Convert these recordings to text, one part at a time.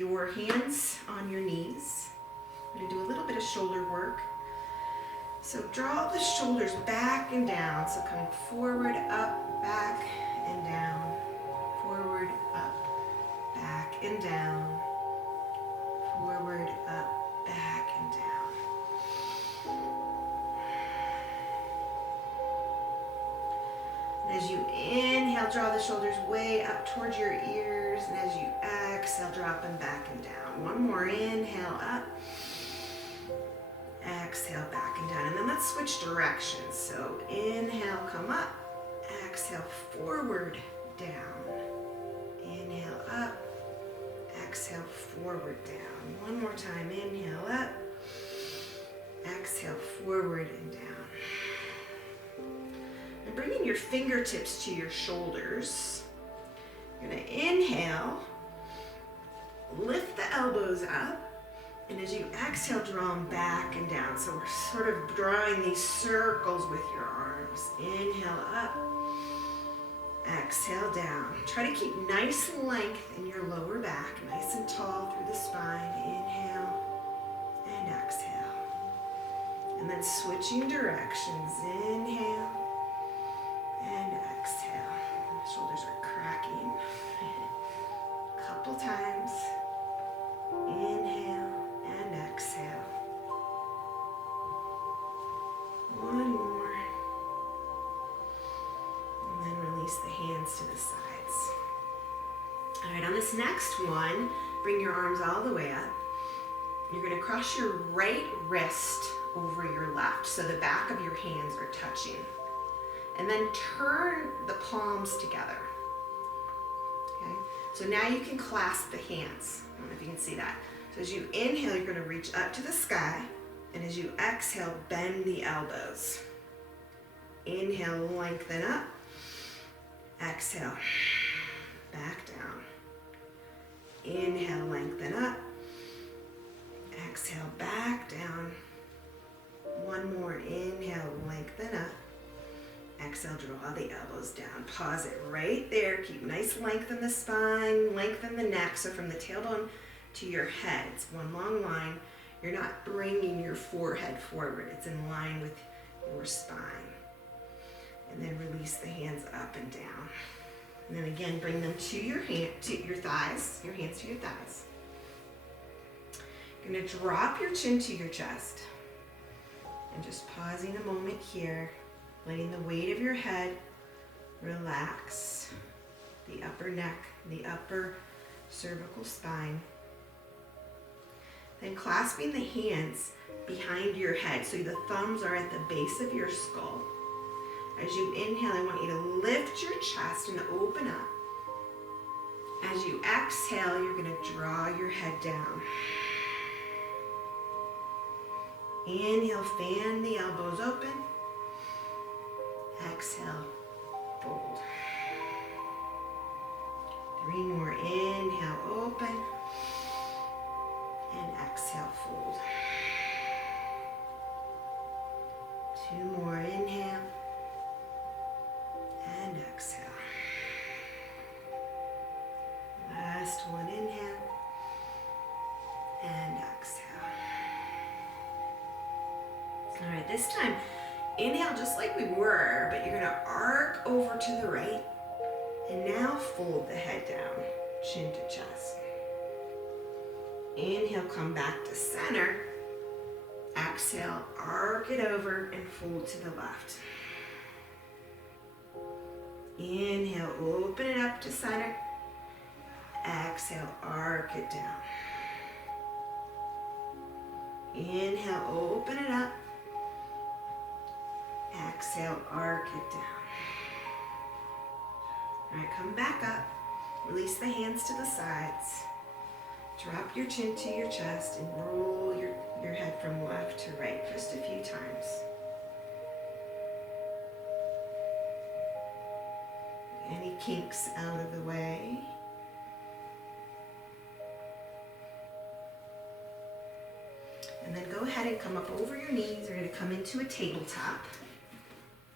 Your hands on your knees. I'm going to do a little bit of shoulder work. So draw the shoulders back and down. So coming forward, up, back, and down. Forward, up, back, and down. Forward, up, back, and down. And as you inhale, draw the shoulders way up towards your ears. And as you exhale, drop them back and down. One more, inhale up. Exhale, back and down. And then let's switch directions. So inhale, come up. Exhale, forward, down. Inhale, up. Exhale, forward, down. One more time. Inhale, up. Exhale, forward and down. And bringing your fingertips to your shoulders. You're going to inhale. Lift the elbows up. And as you exhale, draw them back and down. So we're sort of drawing these circles with your arms. Inhale up, exhale down. Try to keep nice length in your lower back, nice and tall through the spine. Inhale and exhale. And then switching directions. Inhale and exhale. The shoulders are cracking. A couple times. Inhale. Exhale. One more. And then release the hands to the sides. All right, on this next one, bring your arms all the way up. You're going to cross your right wrist over your left, so the back of your hands are touching. And then turn the palms together. Okay? So now you can clasp the hands. I don't know if you can see that. So as you inhale, you're going to reach up to the sky. And as you exhale, bend the elbows. Inhale, lengthen up. Exhale, back down. Inhale, lengthen up. Exhale, back down. One more. Inhale, lengthen up. Exhale, draw the elbows down. Pause it right there. Keep nice length in the spine, lengthen the neck. So from the tailbone to your head, it's one long line. You're not bringing your forehead forward. It's in line with your spine. And then release the hands up and down. And then again, bring them to your thighs, your hands to your thighs. You're gonna drop your chin to your chest. And just pausing a moment here, letting the weight of your head relax the upper neck, the upper cervical spine. Then clasping the hands behind your head, so the thumbs are at the base of your skull. As you inhale, I want you to lift your chest and open up. As you exhale, you're going to draw your head down. Inhale, fan the elbows open. Exhale, fold. 3 more. Inhale, open. And exhale, fold. 2 more. Inhale. And exhale. Last one. Inhale. And exhale. All right, this time, inhale just like we were, but you're going to arc over to the right. And now fold the head down, chin to chest. Inhale, come back to center. Exhale, arc it over and fold to the left. Inhale, open it up to center. Exhale, arc it down. Inhale, open it up. Exhale, arc it down. All right, come back up. Release the hands to the sides. Drop your chin to your chest and roll your head from left to right just a few times. Any kinks out of the way. And then go ahead and come up over your knees. You're going to come into a tabletop.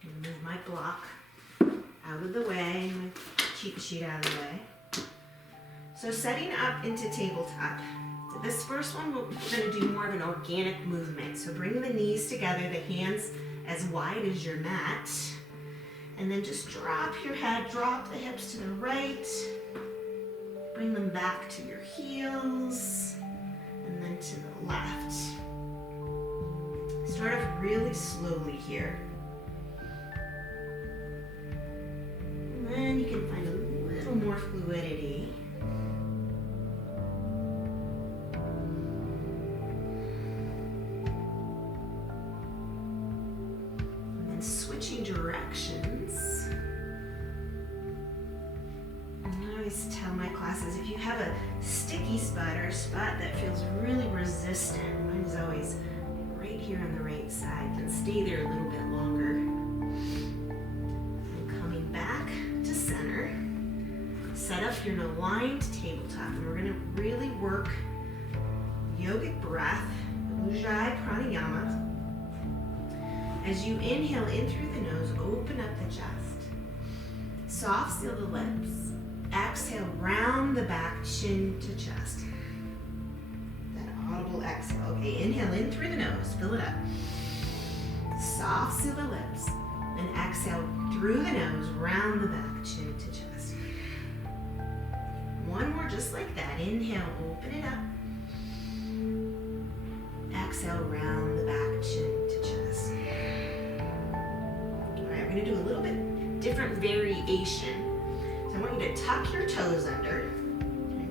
Move my block out of the way, my cheat sheet out of the way. So setting up into tabletop. This first one, we're going to do more of an organic movement. So bring the knees together, the hands as wide as your mat. And then just drop your head, drop the hips to the right. Bring them back to your heels. And then to the left. Start off really slowly here. And then you can find a little more fluidity. Switching directions. And I always tell my classes, if you have a sticky spot or a spot that feels really resistant, mine's always right here on the right side, then stay there a little bit longer. And coming back to center, set up your aligned tabletop, and we're going to really work yogic breath, Ujjayi pranayama. As you inhale in through the nose, open up the chest. Soft seal the lips. Exhale, round the back, chin to chest. That audible exhale. Okay, inhale in through the nose, fill it up. Soft seal the lips. And exhale through the nose, round the back, chin to chest. One more just like that. Inhale, open it up. Exhale, round the back, chin to chest. We're going to do a little bit different variation. So I want you to tuck your toes under. Okay.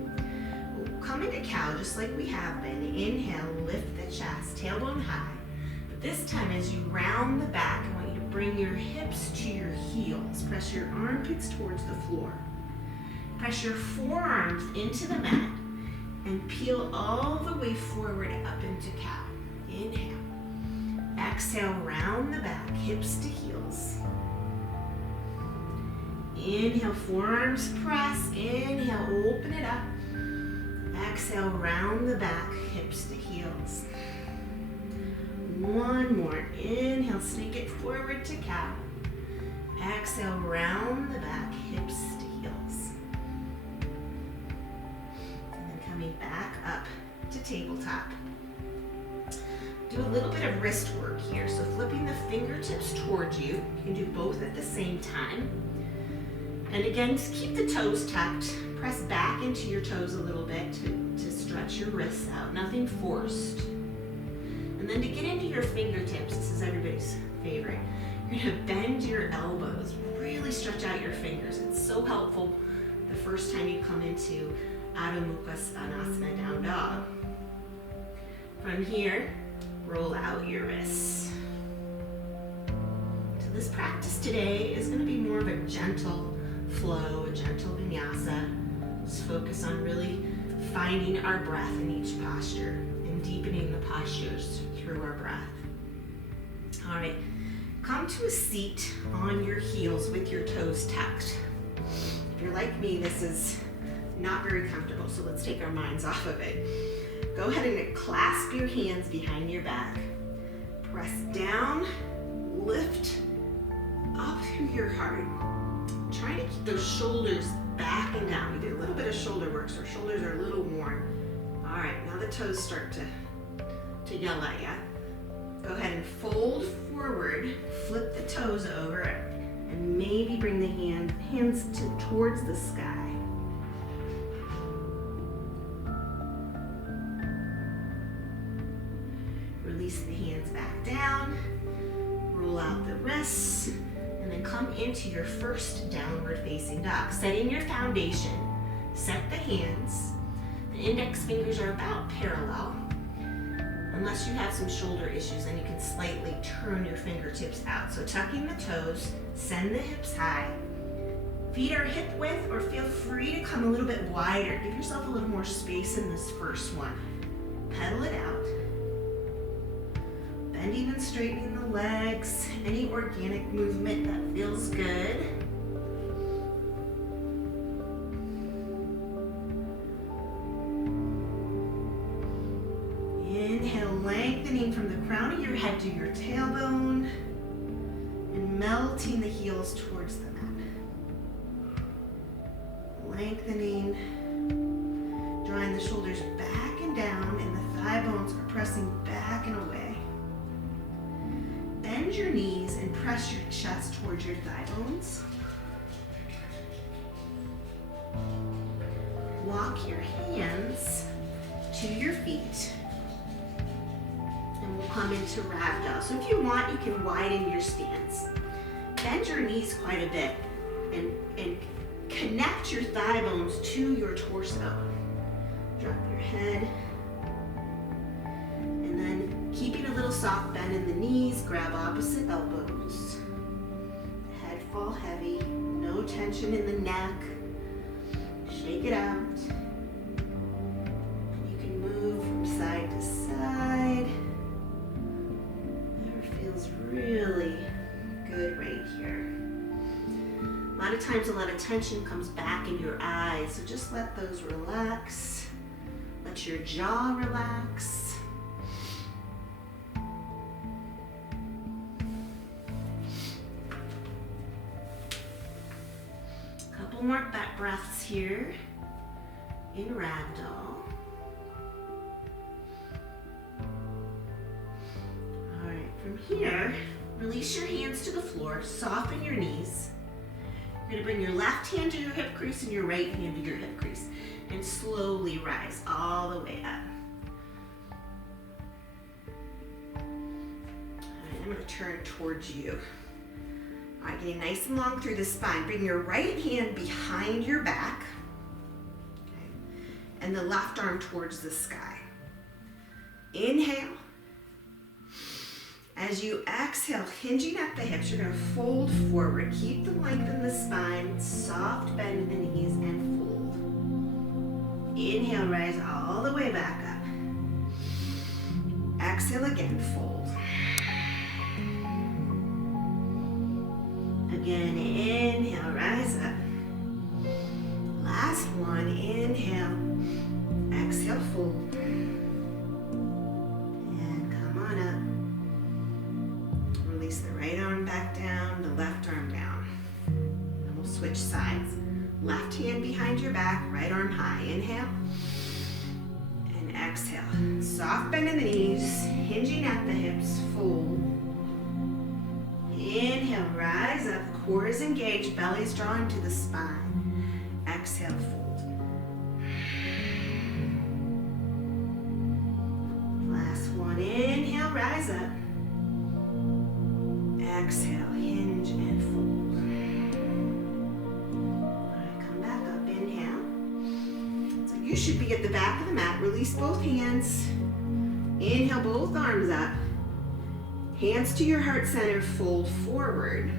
We'll come into cow just like we have been. Inhale, lift the chest, tailbone high. But this time as you round the back, I want you to bring your hips to your heels. Press your armpits towards the floor. Press your forearms into the mat and peel all the way forward up into cow. Inhale. Exhale, round the back, hips to heels. Inhale, forearms press. Inhale, open it up. Exhale, round the back, hips to heels. One more. Inhale, snake it forward to cow. Exhale, round the back, hips to heels. And then coming back up to tabletop. Do a little bit of wrist work here. So flipping the fingertips towards you. You can do both at the same time. And again, just keep the toes tucked. Press back into your toes a little bit to stretch your wrists out. Nothing forced. And then to get into your fingertips, this is everybody's favorite. You're gonna bend your elbows. Really stretch out your fingers. It's so helpful the first time you come into Adho Mukha Svanasana, down dog. From here, roll out your wrists. So this practice today is going to be more of a gentle flow, a gentle vinyasa. Let's focus on really finding our breath in each posture and deepening the postures through our breath. All right, come to a seat on your heels with your toes tucked. If you're like me, this is not very comfortable, so let's take our minds off of it. Go ahead and clasp your hands behind your back. Press down, lift up through your heart. Try to keep those shoulders back and down. We did a little bit of shoulder work, so our shoulders are a little worn. All right, now the toes start to yell at you. Go ahead and fold forward, flip the toes over, and maybe bring the hands towards the sky. Release the hands back down, roll out the wrists, and then come into your first downward facing dog. Setting your foundation, set the hands. The index fingers are about parallel. Unless you have some shoulder issues, then you can slightly turn your fingertips out. So tucking the toes, send the hips high. Feet are hip width, or feel free to come a little bit wider. Give yourself a little more space in this first one. Pedal it out. Bending and straightening the legs, any organic movement that feels good. Inhale, lengthening from the crown of your head to your tailbone and melting the heels towards the mat. Lengthening Bend the shoulders back and down, and the thigh bones are pressing back and away. Bend your knees and press your chest towards your thigh bones. Walk your hands to your feet. And we'll come into ragdoll. So if you want, you can widen your stance. Bend your knees quite a bit and connect your thigh bones to your torso. Drop your head. And then keeping a little soft bend in the knees, grab opposite elbows. Head fall heavy, no tension in the neck. Shake it out. And you can move from side to side. That feels really good right here. A lot of times a lot of tension comes back in your eyes, so just let those relax. Let your jaw relax. Couple more back breaths here in ragdoll. All right, from here, release your hands to the floor, soften your knees. You're gonna bring your left hand to your hip crease and your right hand to your hip crease, and slowly rise all the way up. All right, I'm gonna turn towards you. All right, getting nice and long through the spine. Bring your right hand behind your back, okay, and the left arm towards the sky. Inhale. As you exhale, hinging at the hips, you're gonna fold forward. Keep the length in the spine, soft bend in the knees, and fold. Inhale, rise all the way back up. Exhale again, fold. Again, inhale, rise up. Last one, inhale, exhale, fold. And come on up. Release the right arm back down, the left arm down. And we'll switch sides. Left hand behind your back, right arm high. Inhale. And exhale. Soft bend in the knees, hinging at the hips, fold. Inhale, rise up, core is engaged, belly's drawn to the spine. Exhale, fold. Last one, inhale, rise up. Exhale, hinge and fold. All right, come back up, inhale. So you should be at the back of the mat. Release both hands. Inhale, both arms up. Hands to your heart center, fold forward.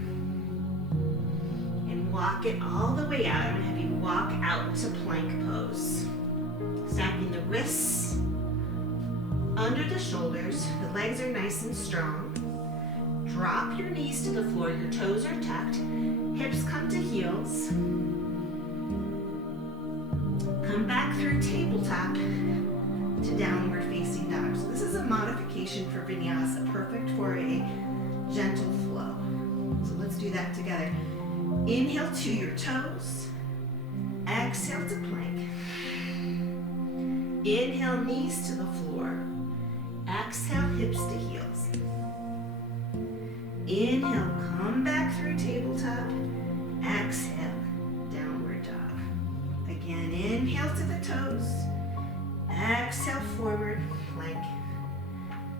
And walk it all the way out. I'm gonna have you walk out to plank pose. Stacking the wrists under the shoulders. The legs are nice and strong. Drop your knees to the floor. Your toes are tucked. Hips come to heels. Come back through tabletop to downward facing dog. So this is a modification for vinyasa, perfect for a gentle flow. So let's do that together. Inhale to your toes. Exhale to plank. Inhale, knees to the floor. Exhale, hips to heels. Inhale, come back through tabletop. Exhale, downward dog. Again, inhale to the toes. Exhale, forward, plank.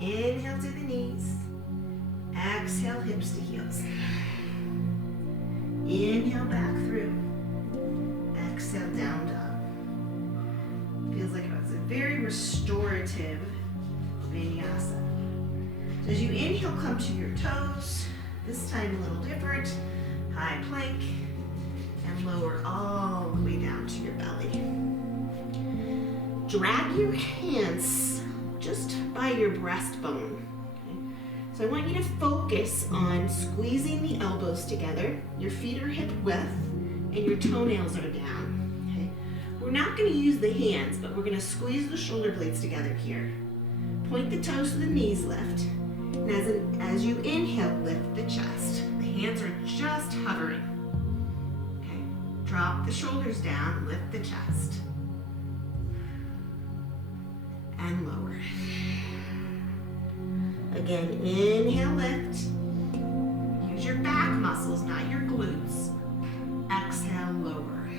Inhale to the knees. Exhale, hips to heels. Inhale, back through. Exhale, down dog. Feels like it's a very restorative vinyasa. So as you inhale, come to your toes. This time a little different. High plank. And lower all the way down to your belly. Drag your hands just by your breastbone. Okay? So I want you to focus on squeezing the elbows together. Your feet are hip width and your toenails are down. Okay? We're not going to use the hands, but we're going to squeeze the shoulder blades together here. Point the toes so the knees lift. And as you inhale, lift the chest. The hands are just hovering. Okay? Drop the shoulders down, lift the chest. and lower. Again, inhale, lift. Use your back muscles, not your glutes. Exhale, lower.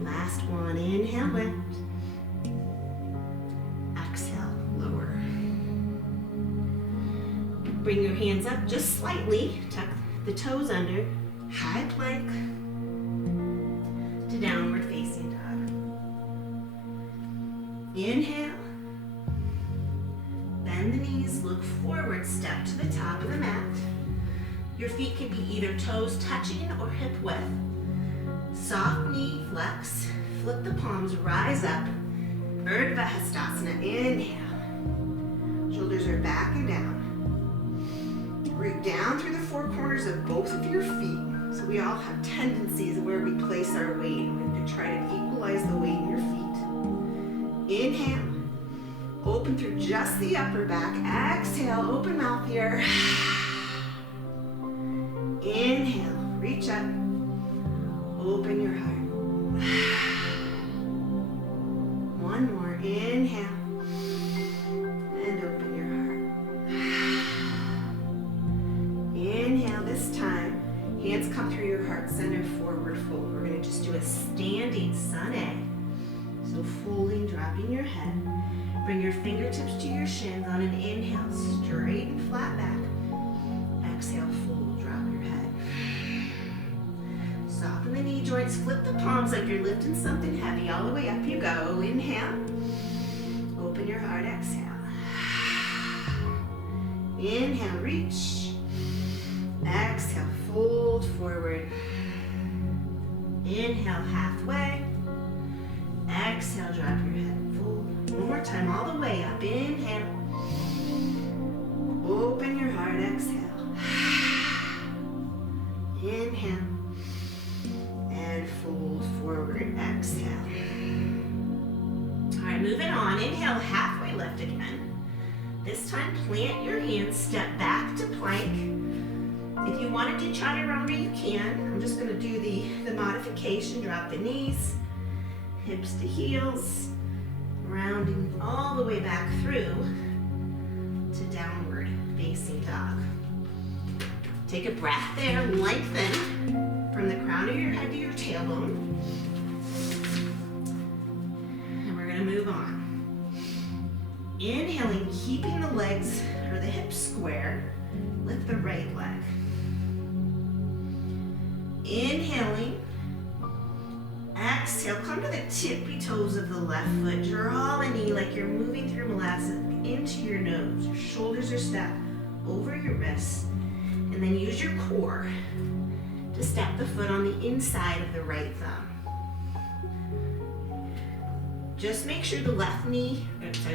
Last one, inhale, lift. Exhale, lower. Bring your hands up just slightly, tuck the toes under, high plank to downward facing dog. Inhale. Bend the knees, look forward, step to the top of the mat. Your feet can be either toes touching or hip width. Soft knee flex, flip the palms, rise up. Urdhva Hastasana, inhale. Shoulders are back and down. Root down through the four corners of both of your feet. So we all have tendencies where we place our weight. We're going to try to equalize the weight in your feet. Inhale. Open through just the upper back. Exhale, open mouth here. Inhale, reach up. Open your heart. One more, inhale. And open your heart. Inhale, this time, hands come through your heart center, forward fold. We're gonna just do a standing sun egg. So folding, dropping your head. Bring your fingertips to your shins on an inhale, straight and flat back. Exhale, fold, drop your head. Soften the knee joints, flip the palms like you're lifting something heavy. All the way up you go. Inhale. Open your heart, exhale. Inhale, reach. Exhale, fold forward. Inhale, halfway. Exhale, drop your head, fold. One more time, all the way up. Inhale. Open your heart, exhale. Inhale. And fold forward, exhale. All right, moving on. Inhale, halfway lift again. This time, plant your hands, step back to plank. If you want to do chaturanga, you can. I'm just going to do the modification. Drop the knees, hips to heels, rounding all the way back through to downward facing dog. Take a breath there, lengthen from the crown of your head to your tailbone. And we're gonna move on. Inhaling, keeping the legs or the hips square, lift the right leg. Inhaling, exhale, come to the tippy toes of the left foot. Draw a knee like you're moving through molasses into your nose. Your shoulders are stepped over your wrists. And then use your core to step the foot on the inside of the right thumb. Just make sure the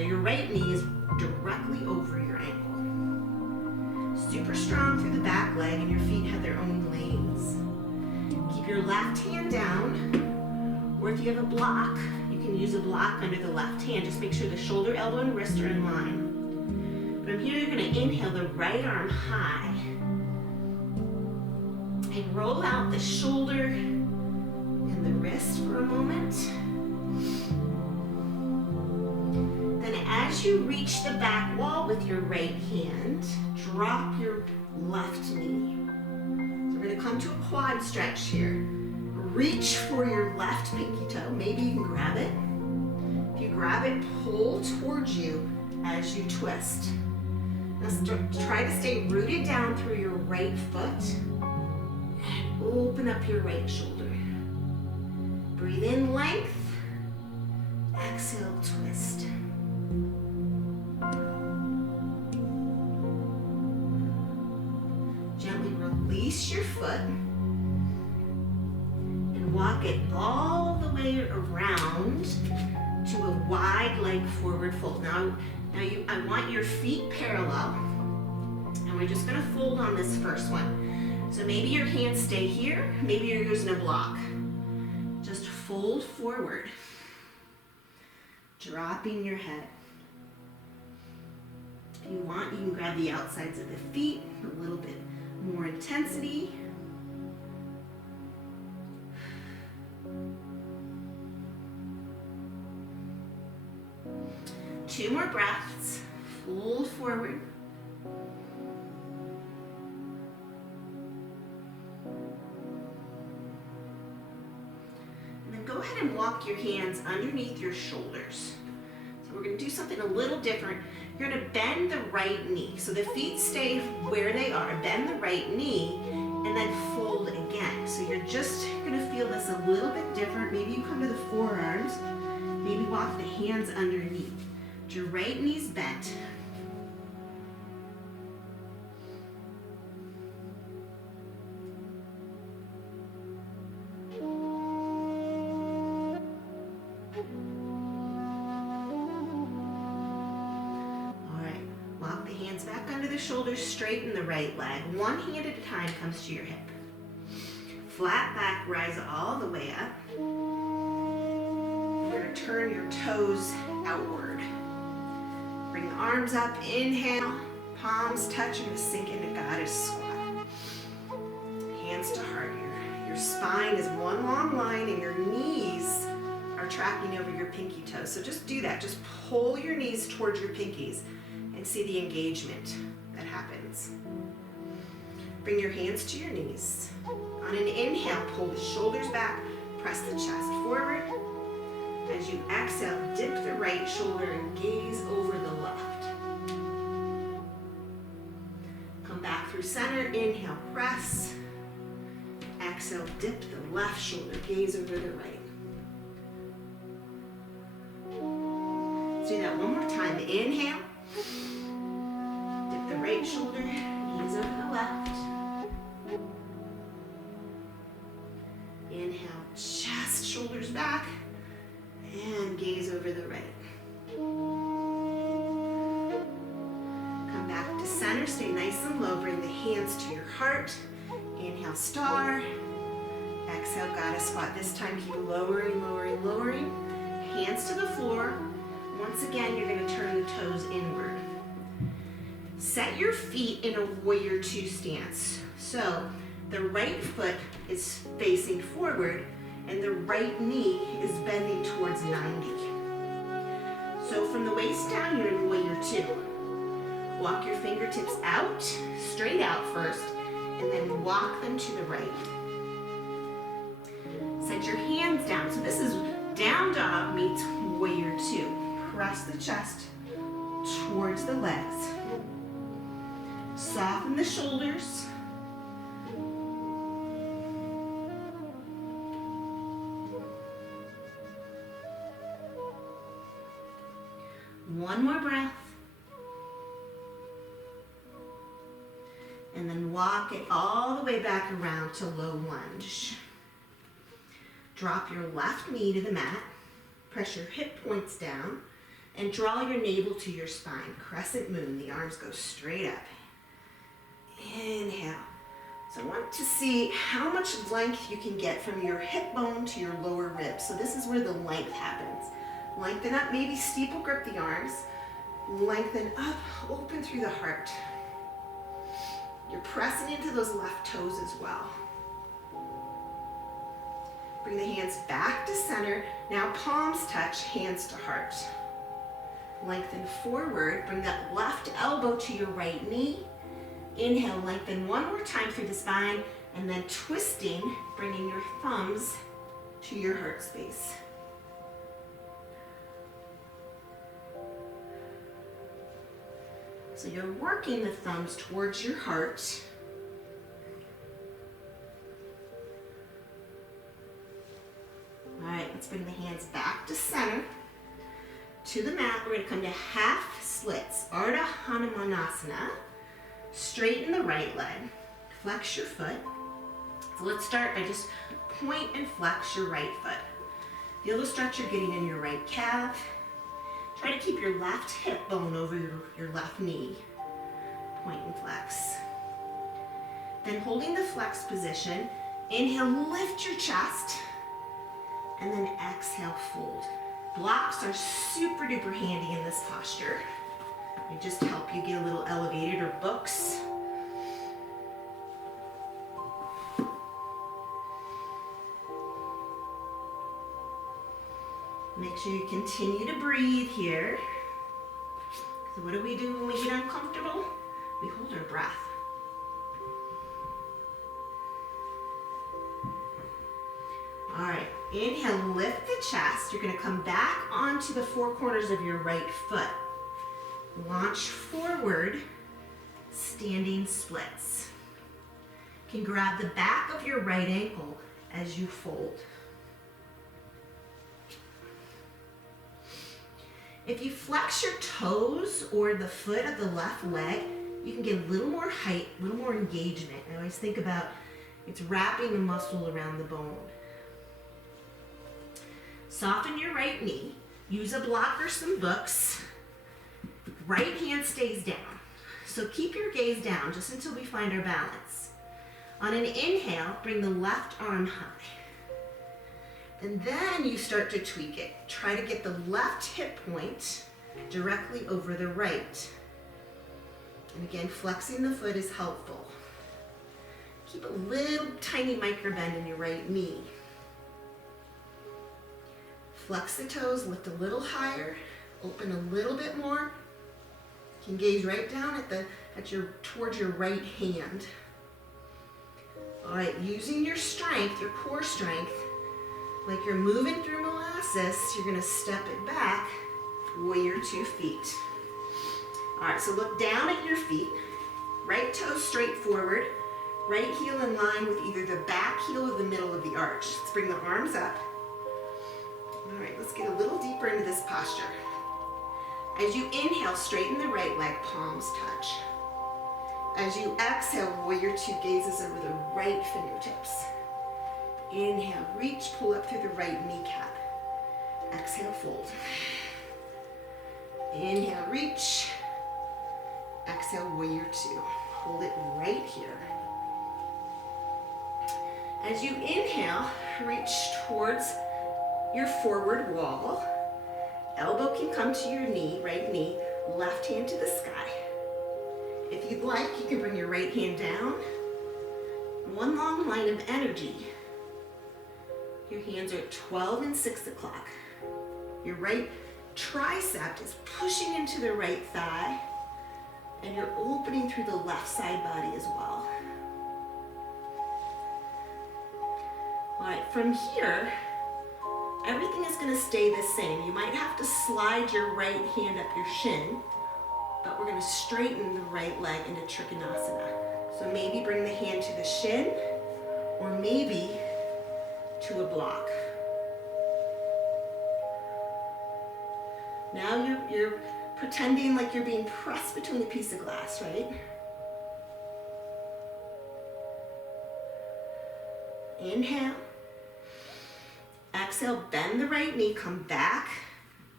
your right knee is directly over your ankle. Super strong through the back leg, and your feet have their own lanes. Keep your left hand down. Or if you have a block, you can use a block under the left hand. Just make sure the shoulder, elbow, and wrist are in line. From here, you're going to inhale the right arm high. And roll out the shoulder and the wrist for a moment. Then as you reach the back wall with your right hand, drop your left knee. So we're going to come to a quad stretch here. Reach for your left pinky toe. Maybe you can grab it. If you grab it, pull towards you as you twist. Now try to stay rooted down through your right foot. And open up your right shoulder. Breathe in length. Exhale, twist. Gently release your foot. Walk it all the way around to a wide leg forward fold. Now I want your feet parallel, and we're just going to fold on this first one. So maybe your hands stay here, maybe you're using a block. Just fold forward, dropping your head. If you want, you can grab the outsides of the feet, a little bit more intensity. 2 more breaths. Fold forward. And then go ahead and walk your hands underneath your shoulders. So we're going to do something a little different. You're going to bend the right knee. So the feet stay where they are. Bend the right knee and then fold again. So you're just going to feel this a little bit different. Maybe you come to the forearms. Maybe walk the hands underneath. Your right knee's bent. Back under the shoulders, straighten the right leg. One hand at a time comes to your hip. Flat back, rise all the way up. You're going to turn your toes outward. Bring the arms up, inhale, palms touch, and sink into goddess squat. Hands to heart. Your spine is one long line and your knees are tracking over your pinky toes. So just do that. Just pull your knees towards your pinkies and see the engagement that happens. Bring your hands to your knees. On an inhale, pull the shoulders back, press the chest forward. As you exhale, dip the right shoulder and gaze over the left. Come back through center, inhale, press. Exhale, dip the left shoulder, gaze over the right. Let's do that one more time. Inhale. Dip the right shoulder, gaze over the left. Inhale, chest, shoulders back, and gaze over the right. Come back to center, stay nice and low, bring the hands to your heart. Inhale, star. Exhale, goddess squat. This time keep lowering, lowering, lowering. Hands to the floor. Once again, you're going to turn the toes inward. Set your feet in a warrior two stance. So the right foot is facing forward and the right knee is bending towards 90. So from the waist down, you're in warrior two. Walk your fingertips out, straight out first, and then walk them to the right. Set your hands down. So this is down dog meets warrior two. Press the chest towards the legs. Soften the shoulders. One more breath. And then walk it all the way back around to low lunge. Drop your left knee to the mat. Press your hip points down and draw your navel to your spine. Crescent moon, the arms go straight up. Inhale. So I want to see how much length you can get from your hip bone to your lower ribs. So this is where the length happens. Lengthen up, maybe steeple grip the arms. Lengthen up, open through the heart. You're pressing into those left toes as well. Bring the hands back to center. Now palms touch, hands to heart. Lengthen forward, bring that left elbow to your right knee. Inhale, lengthen one more time through the spine, and then twisting, bringing your thumbs to your heart space. So you're working the thumbs towards your heart. All right, let's bring the hands back to center. To the mat, we're going to come to half splits, Ardha Hanumanasana. Straighten the right leg, flex your foot. So let's start by just point and flex your right foot. Feel the stretch you're getting in your right calf. Try to keep your left hip bone over your left knee. Point and flex. Then holding the flex position, inhale, lift your chest, and then exhale, fold. Blocks are super duper handy in this posture. They just help you get a little elevated, or books. Make sure you continue to breathe here. So what do we do when we get uncomfortable? We hold our breath. All right, inhale, lift the chest. You're gonna come back onto the four corners of your right foot. Launch forward, standing splits. You can grab the back of your right ankle as you fold. If you flex your toes or the foot of the left leg, you can get a little more height, a little more engagement. I always think about it's wrapping the muscle around the bone. Soften your right knee. Use a block or some books. Right hand stays down. So keep your gaze down just until we find our balance. On an inhale, bring the left arm high. And then you start to tweak it. Try to get the left hip point directly over the right. And again, flexing the foot is helpful. Keep a little tiny micro bend in your right knee. Flex the toes, lift a little higher, open a little bit more. You can gaze right down towards your right hand. All right, using your strength, your core strength, like you're moving through molasses, you're gonna step it back, warrior 2 feet. All right, so look down at your feet, right toe straight forward, right heel in line with either the back heel or the middle of the arch. Let's bring the arms up. All right, let's get a little deeper into this posture. As you inhale, straighten the right leg, palms touch. As you exhale, warrior 2 gazes over the right fingertips. Inhale, reach, pull up through the right kneecap. Exhale, fold. Inhale, reach. Exhale, warrior 2. Hold it right here. As you inhale, reach towards your forward wall. Elbow can come to your knee, right knee, left hand to the sky. If you'd like, you can bring your right hand down. One long line of energy. Your hands are at 12 and 6 o'clock. Your right tricep is pushing into the right thigh, and you're opening through the left side body as well. All right, from here, everything is gonna stay the same. You might have to slide your right hand up your shin, but we're gonna straighten the right leg into Trikonasana. So maybe bring the hand to the shin, or maybe to a block. Now you're pretending like you're being pressed between a piece of glass, right? Inhale. Exhale, bend the right knee, come back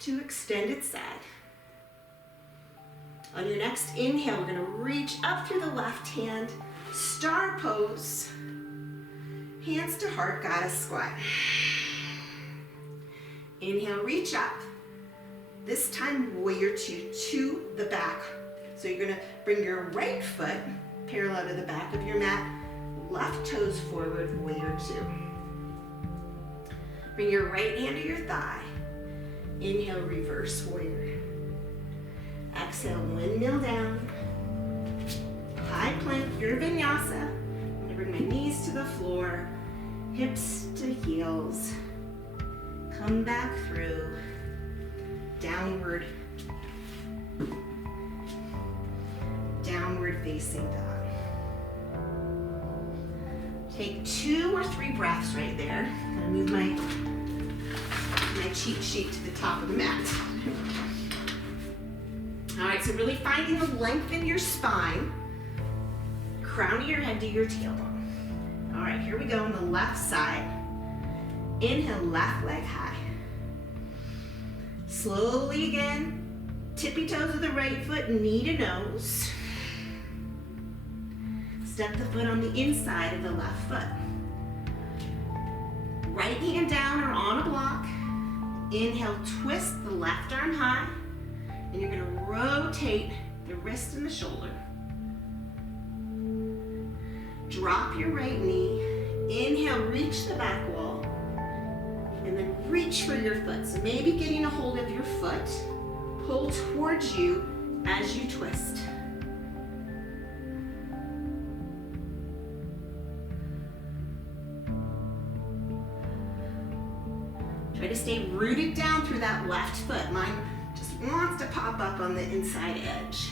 to extended side. On your next inhale, we're gonna reach up through the left hand, star pose, hands to heart, goddess squat. Inhale, reach up. This time, warrior 2 to the back. So you're gonna bring your right foot parallel to the back of your mat, left toes forward, warrior 2. Bring your right hand to your thigh. Inhale, reverse warrior. Exhale, windmill down. High plank, your vinyasa. I'm gonna bring my knees to the floor, hips to heels. Come back through. Downward. Downward facing dog. Take 2 or 3 breaths right there. I'm gonna move my cheat sheet to the top of the mat. All right, so really finding the length in your spine, crown of your head to your tailbone. All right, here we go on the left side. Inhale, left leg high. Slowly again, tippy toes of the right foot, knee to nose. Step the foot on the inside of the left foot. Right hand down or on a block. Inhale, twist the left arm high. And you're gonna rotate the wrist and the shoulder. Drop your right knee. Inhale, reach the back wall. And then reach for your foot. So maybe getting a hold of your foot. Pull towards you as you twist. Try to stay rooted down through that left foot. Mine just wants to pop up on the inside edge.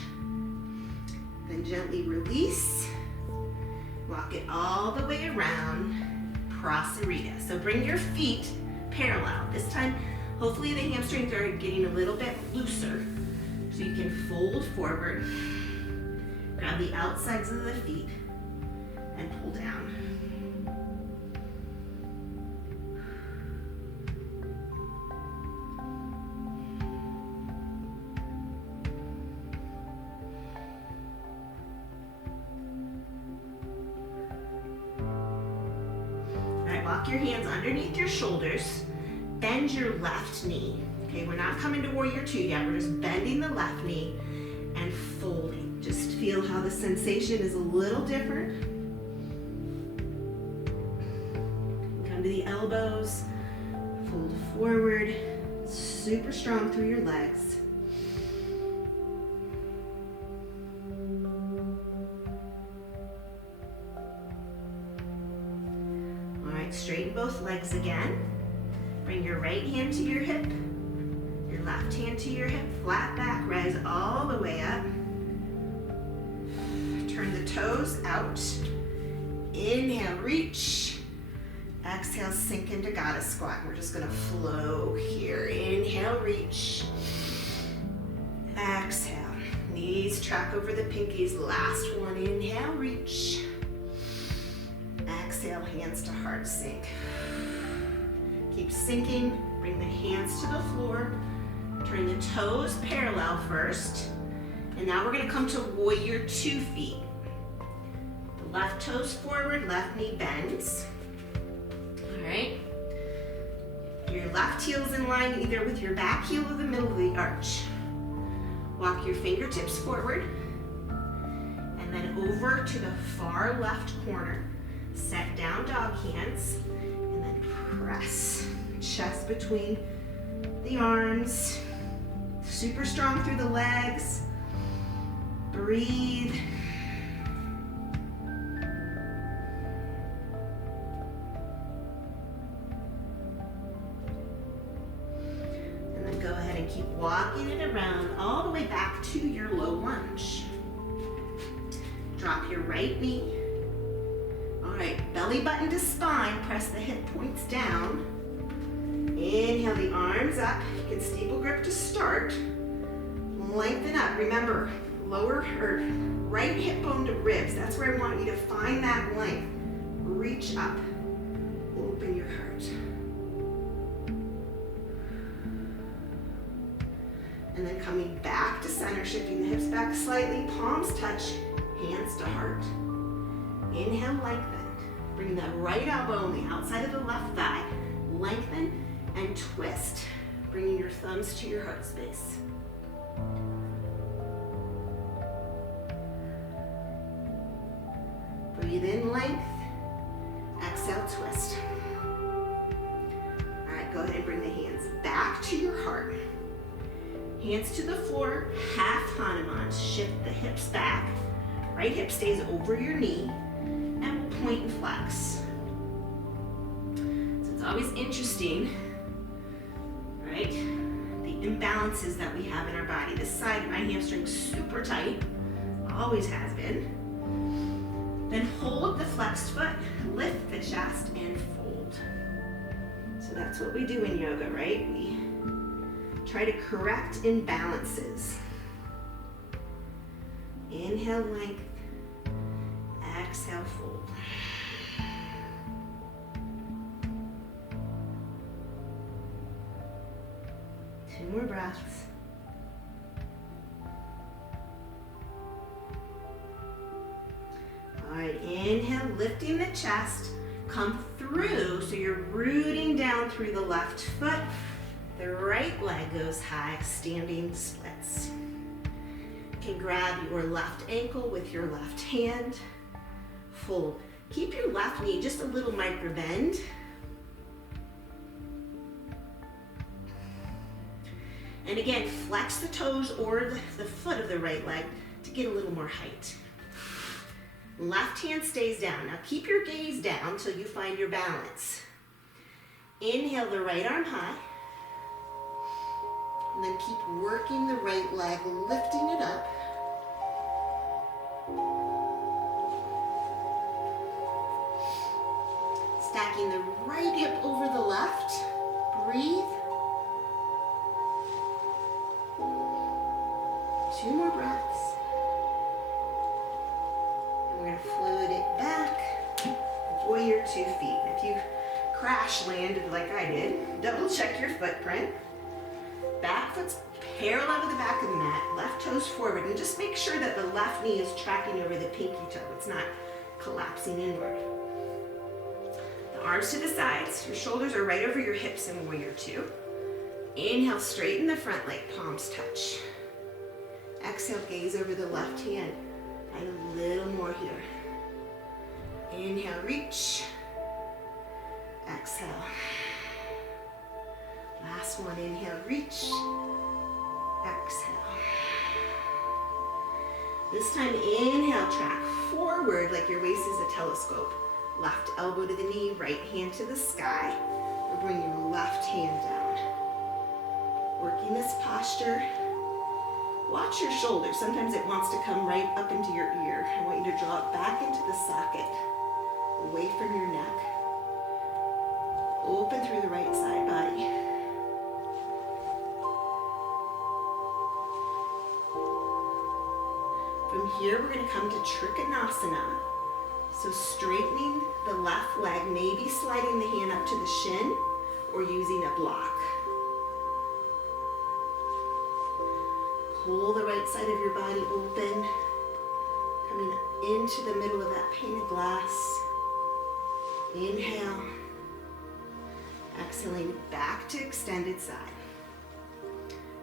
Then gently release. Walk it all the way around. Prasarita. So bring your feet parallel. This time, hopefully the hamstrings are getting a little bit looser. So you can fold forward. Grab the outsides of the feet and pull down. Walk your hands underneath your shoulders. Bend your left knee. Okay, we're not coming to warrior two yet. We're just bending the left knee and folding. Just feel how the sensation is a little different. Come to the elbows. Fold forward. Super strong through your legs. Straighten both legs again. Bring your right hand to your hip, your left hand to your hip, flat back, rise all the way up. Turn the toes out. Inhale, reach. Exhale, sink into goddess squat. We're just gonna flow here. Inhale, reach. Exhale. Knees track over the pinkies. Last one, inhale, reach. Exhale, hands to heart sink. Keep sinking, bring the hands to the floor. Turn the toes parallel first. And now we're gonna come to warrior 2 feet. The left toes forward, left knee bends. All right. Your left heel's in line either with your back heel or the middle of the arch. Walk your fingertips forward. And then over to the far left corner. Set down dog hands, and then press. Chest between the arms. Super strong through the legs. Breathe. And then go ahead and keep walking it around all the way back to your low lunge. Drop your right knee. All right, belly button to spine, press the hip points down. Inhale the arms up. You can steeple grip to start. Lengthen up. Remember, lower or right hip bone to ribs. That's where I want you to find that length. Reach up. Open your heart. And then coming back to center, shifting the hips back slightly, palms touch, hands to heart. Inhale, lengthen. Bring the right elbow on the outside of the left thigh. Lengthen and twist, bringing your thumbs to your heart space. Breathe in length. Exhale, twist. All right, go ahead and bring the hands back to your heart. Hands to the floor, half Hanuman. Shift the hips back. Right hip stays over your knee. And we'll point and flex. So it's always interesting, right? The imbalances that we have in our body. This side of my hamstring's super tight, always has been. Then hold the flexed foot, lift the chest, and fold. So that's what we do in yoga, right? We try to correct imbalances. Inhale, length. Exhale, fold. Two more breaths. All right, inhale, lifting the chest. Come through, so you're rooting down through the left foot. The right leg goes high, standing splits. You can grab your left ankle with your left hand. Fold. Keep your left knee just a little micro bend. And again, flex the toes or the foot of the right leg to get a little more height. Left hand stays down. Now keep your gaze down till you find your balance. Inhale the right arm high. And then keep working the right leg, lifting it up. Stacking the right hip over the left. Breathe. 2 more breaths. And we're going to float it back. Warrior 2 feet. If you crash landed like I did, double check your footprint. Back foot's parallel to the back of the mat. Left toes forward. And just make sure that the left knee is tracking over the pinky toe. It's not collapsing inward. Arms to the sides. Your shoulders are right over your hips in Warrior 2. Inhale, straighten the front leg, palms touch. Exhale, gaze over the left hand. And a little more here. Inhale, reach. Exhale. Last one, inhale, reach. Exhale. This time, inhale, track forward like your waist is a telescope. Left elbow to the knee, right hand to the sky. Or bring your left hand down. Working this posture. Watch your shoulders. Sometimes it wants to come right up into your ear. I want you to draw it back into the socket, away from your neck. Open through the right side body. From here, we're going to come to Trikonasana. So straightening the left leg, maybe sliding the hand up to the shin or using a block. Pull the right side of your body open, coming into the middle of that pane of glass. Inhale. Exhaling back to extended side.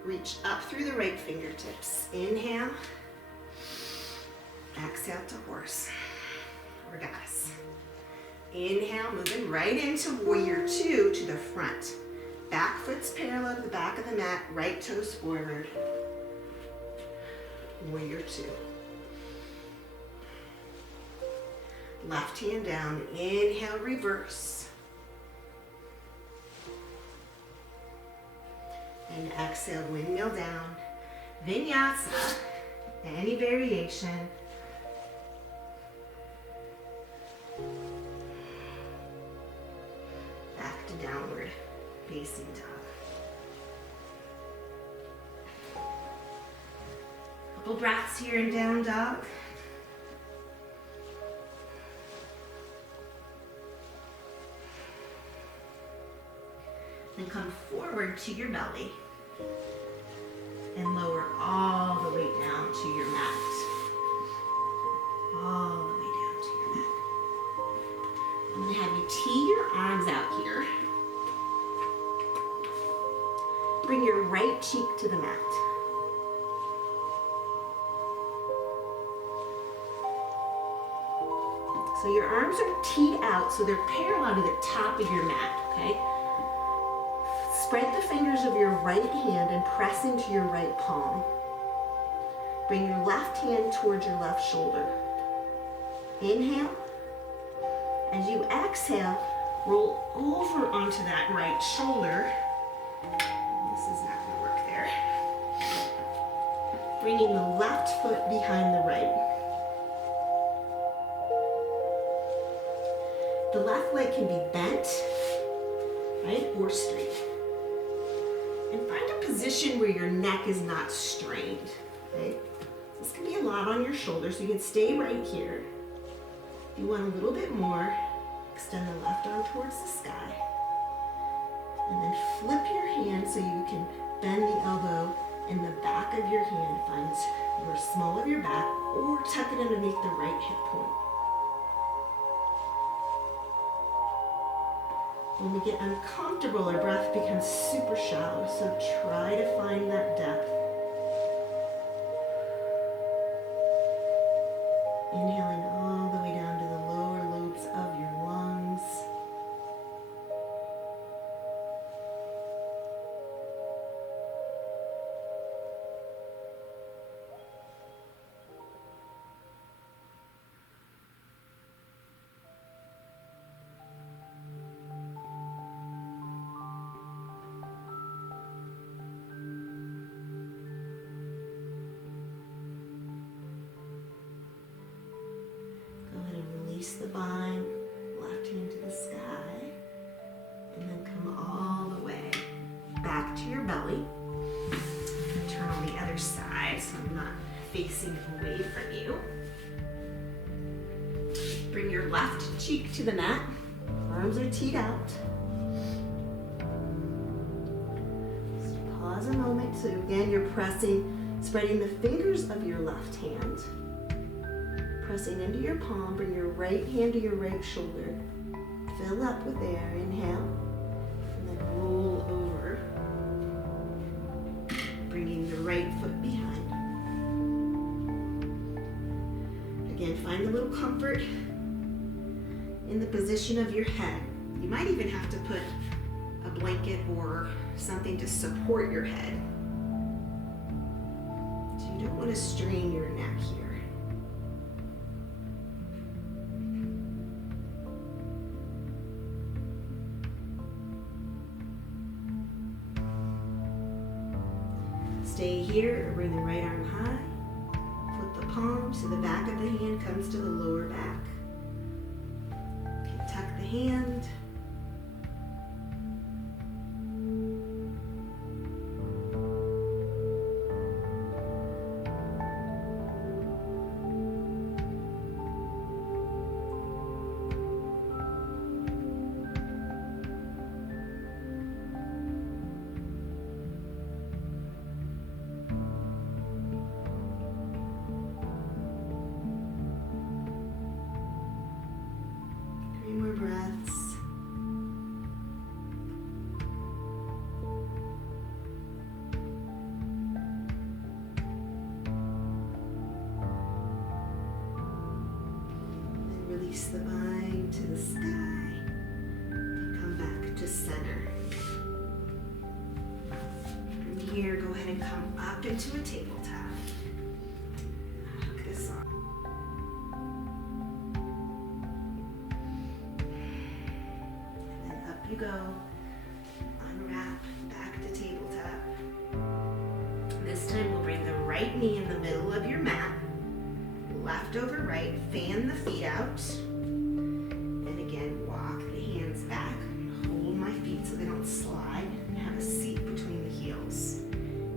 Reach up through the right fingertips. Inhale. Exhale to horse or goddess. Inhale, moving right into Warrior 2 to the front. Back foot's parallel to the back of the mat, right toes forward. Warrior 2. Left hand down, inhale, reverse. And exhale, windmill down. Vinyasa, any variation. Back to downward facing dog. Couple breaths here in down dog. Then come forward to your belly and lower all the way down to your mat. All the way down to your mat. I'm going to have you tee your arms out here. Bring your right cheek to the mat. So your arms are teed out so they're parallel to the top of your mat, okay? Spread the fingers of your right hand and press into your right palm. Bring your left hand towards your left shoulder. Inhale. As you exhale, roll over onto that right shoulder. This is not going to work there. Bringing the left foot behind the right. The left leg can be bent, right, or straight. And find a position where your neck is not strained, okay? This can be a lot on your shoulders, so you can stay right here. If you want a little bit more, extend the left arm towards the sky. And then flip your hand so you can bend the elbow and the back of your hand finds your small of your back, or tuck it underneath the right hip point. When we get uncomfortable, our breath becomes super shallow, so try to find that depth. Inhaling all the way down to the lower lobes of your lungs. to your belly. Turn on the other side so I'm not facing away from you. Bring your left cheek to the mat. Arms are teed out. Just pause a moment. So again, you're spreading the fingers of your left hand. Pressing into your palm. Bring your right hand to your right shoulder. Fill up with air. Inhale. And then roll over. Bringing the right foot behind. Again, find a little comfort in the position of your head. You might even have to put a blanket or something to support your head. So you don't want to strain your neck here. Stay here, bring the right arm high. Flip the palm so the back of the hand comes to the lower back. Tuck the hand. More breaths. And release the mind to the sky and come back to center. From here, go ahead and come up into a tabletop. Hook this on. You go, unwrap, back to tabletop. This time we'll bring the right knee in the middle of your mat, left over right, fan the feet out, and again walk the hands back, hold my feet so they don't slide, and have a seat between the heels.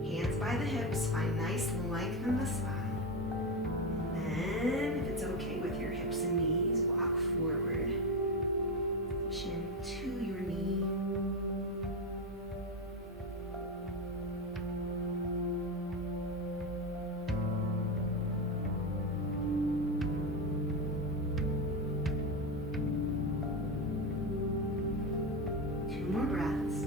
Hands by the hips, find nice length in the spine. And then, if it's okay with your hips and knees, walk forward. Chin to your knee. Two more breaths.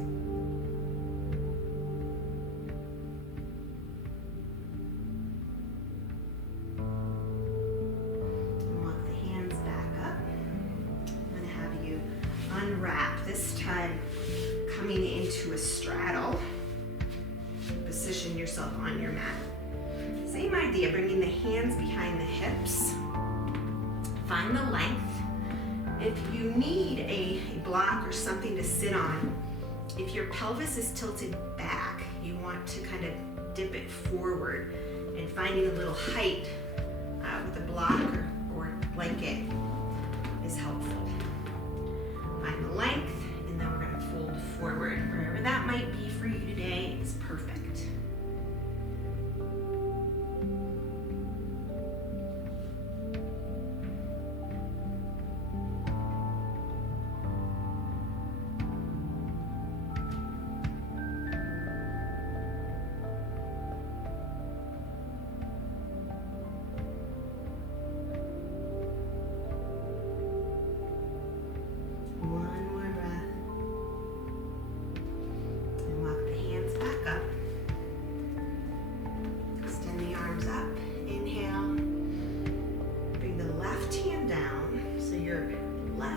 Unwrap, this time coming into a straddle. Position yourself on your mat. Same idea, bringing the hands behind the hips. Find the length. If you need a block or something to sit on, if your pelvis is tilted back, you want to kind of dip it forward, and finding a little height with a block or blanket is helpful. Find the length, and then we're going to fold forward. Wherever that might be for you today is perfect.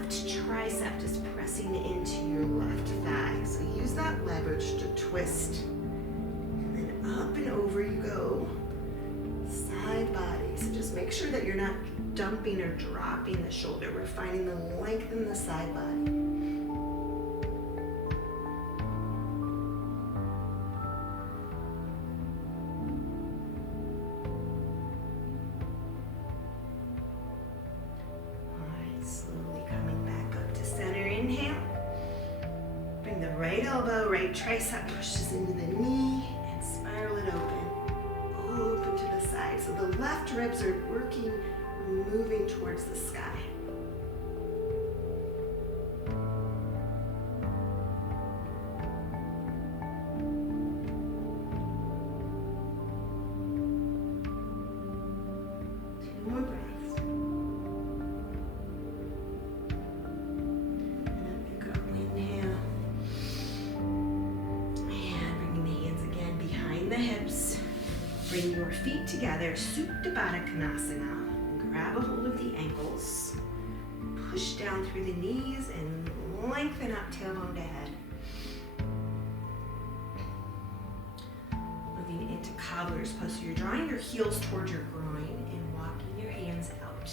Tricep just pressing into your left thigh. So use that leverage to twist. And then up and over you go. Side body. So just make sure that you're not dumping or dropping the shoulder. We're finding the length in the side body. right elbow, right tricep pushes into the knee and spiral it open. Open to the side. So the left ribs are working, moving towards the sky. Bring your feet together, Supta Baddha Konasana. Grab a hold of the ankles. Push down through the knees and lengthen up tailbone to head. Moving into cobbler's pose. So you're drawing your heels towards your groin and walking your hands out.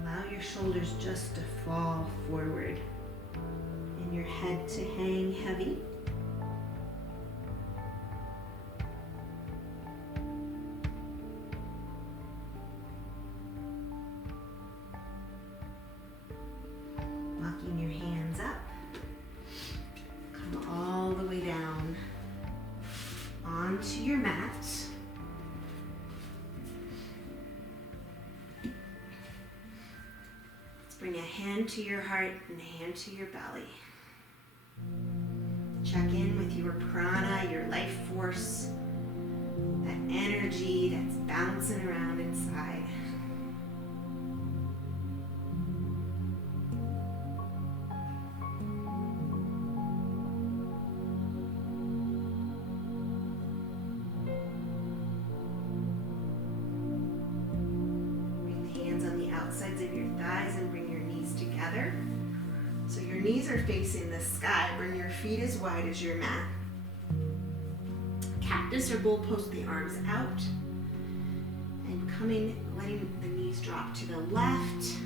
Allow your shoulders just to fall forward. Your head to hang heavy. Walking your hands up. Come all the way down onto your mat. Let's bring a hand to your heart and a hand to your belly. Check in with your prana, your life force, that energy that's bouncing around inside. Bring the hands on the outsides of your thighs and bring your knees together. So your knees are facing the sky. Bring your feet as wide as your mat. Cactus or bull pose, the arms out. And letting the knees drop to the left.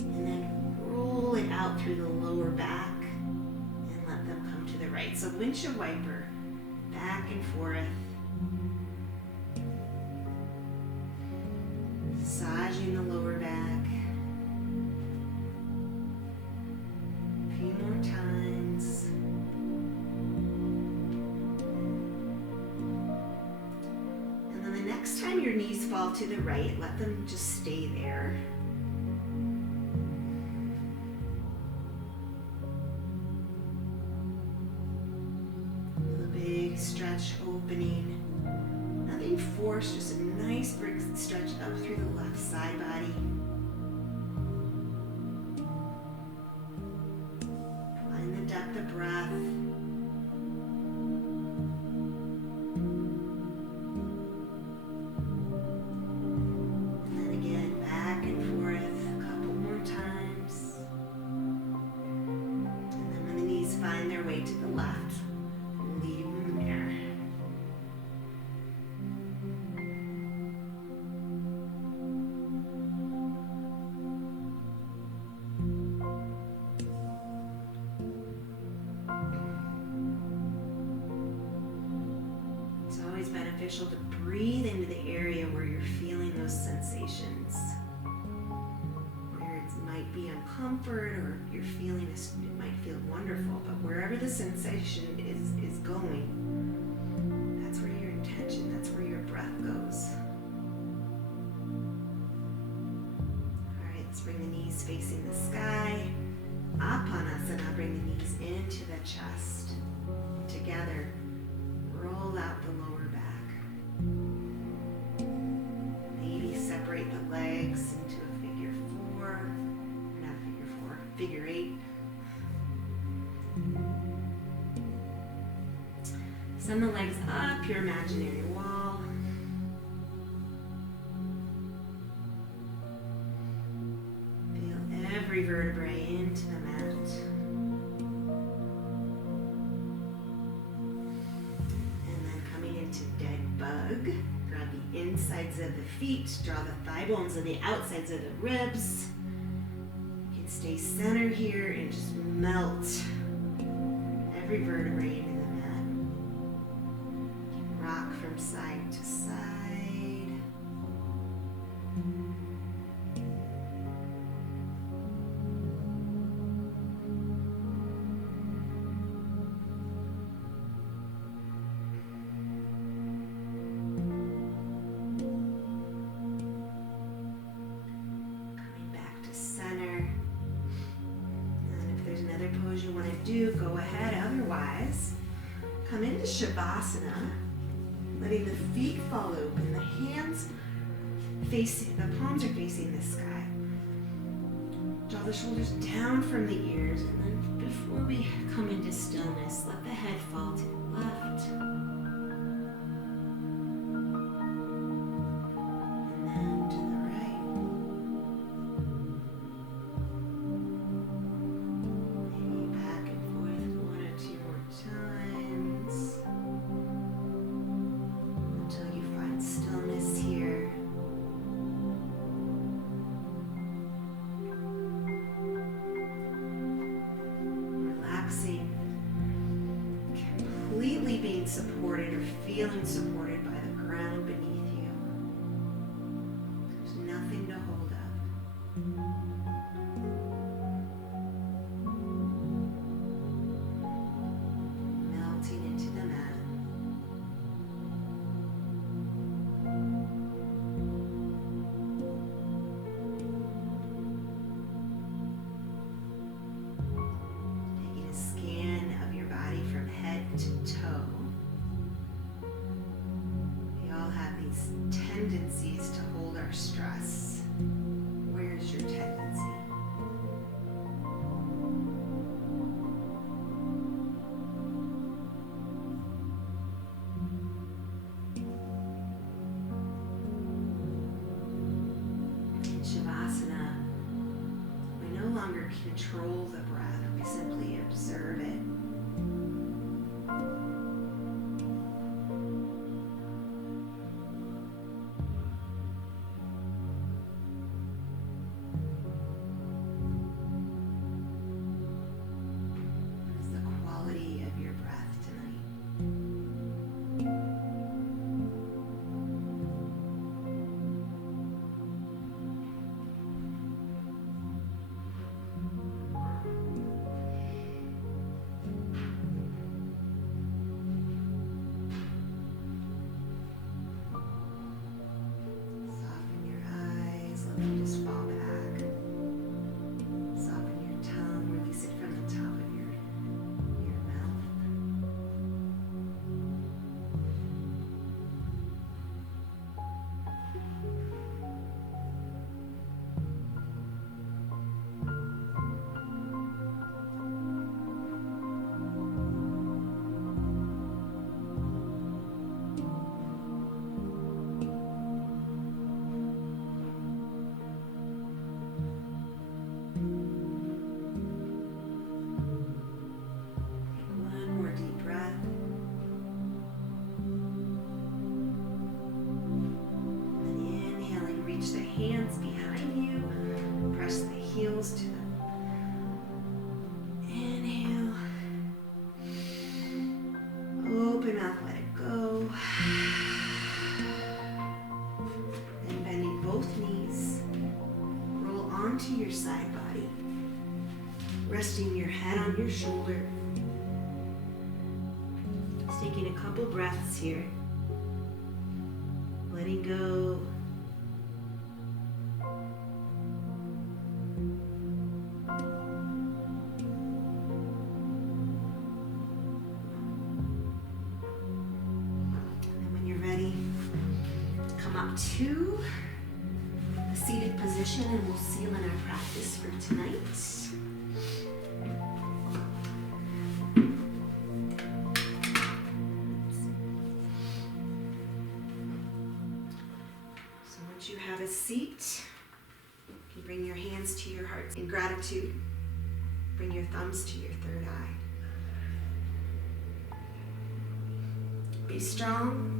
And then roll it out through the lower back. And let them come to the right. So windshield wiper, back and forth. Massaging the lower back. Times. And then the next time your knees fall to the right, let them just stay there. Feel a big stretch opening. Nothing forced, just a nice big stretch up through the left side body. Depth of breath. And then again, back and forth a couple more times. And then when the knees find their way to the left, leave them there. Beneficial to breathe into the area where you're feeling those sensations. Where it might be uncomfort or you're feeling it might feel wonderful, but wherever the sensation is going, that's where your intention, that's where your breath goes. Alright, let's bring the knees facing the sky. Apanasana, bring the knees into the chest. Together, roll out the lower back. Maybe separate the legs into a figure four. Not figure four, figure eight. Send the legs up your imaginary wall. Feel every vertebrae into the mat. Grab the insides of the feet, draw the thigh bones on the outsides of the ribs. You can stay centered here and just melt every vertebrae into the mat. You can rock from side to side. do, go ahead. Otherwise, come into Shavasana, letting the feet fall open, the hands facing, the palms are facing the sky. Draw the shoulders down from the ears, and then before we come into stillness, let the head fall to the left. And then to the right. Maybe back and forth 1 or 2 more times until you find stillness here. Completely being supported or feeling supported by the ground beneath you. There's nothing to hold up. Melting into the mat. Taking a scan of your body from head to toe. We all have these tendencies to hold our stress. Where's your tendency? In Shavasana, we no longer control the breath, we simply observe it. Just fall back. Soften your tongue, release it from the top of your mouth. Hands behind you, press the heels to them. Inhale, open mouth, let it go. Then bending both knees, roll onto your side body, resting your head on your shoulder. Just taking a couple breaths here, letting go. Up to a seated position, and we'll seal in our practice for tonight. So once you have a seat, you can bring your hands to your heart in gratitude. Bring your thumbs to your third eye. Be strong,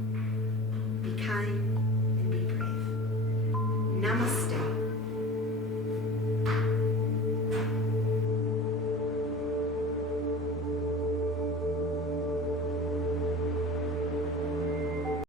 be kind,